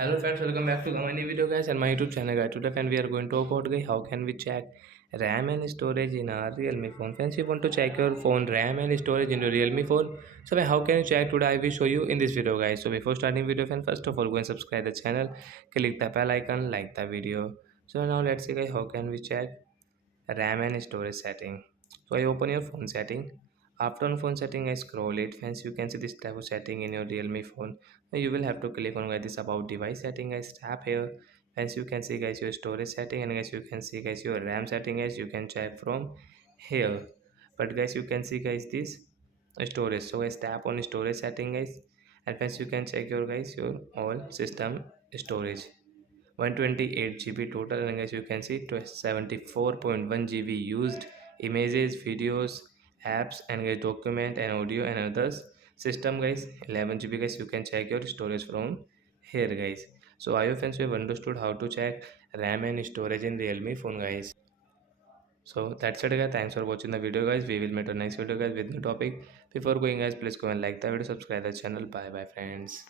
Hello friends, welcome back to my new video guys and my YouTube channel guys. Today friend we are going to talk about guys how can we check RAM and storage in our Realme phone. Friends, you want to check your phone RAM and storage in your Realme phone. So how can you check today? I will show you in this video guys. So before starting video friend, first of all go and subscribe the channel, click the bell icon, like the video. So now let's see guys how can we check RAM and storage setting. So I open your phone setting. After on phone setting, I scroll it. Hence, you can see this type of setting in your Realme phone. Now you will have to click on guys this about device setting. Guys, tap here. Hence, you can see guys your storage setting, and guys you can see guys your RAM setting. Guys, you can check from here. But guys, you can see guys this storage. So guys, tap on storage setting guys, and hence you can check your guys your all system storage. 128 GB total, and as you can see 74.1 GB used images, videos, apps, and guys document and audio and others. System guys 11 GB guys, you can check your storage from here guys. So I hope friends you have understood how to check RAM and storage in Realme phone guys. So that's it guys, thanks for watching the video guys. We will meet on next video guys with new topic. Before going guys, please go and like the video, subscribe the channel. Bye bye friends.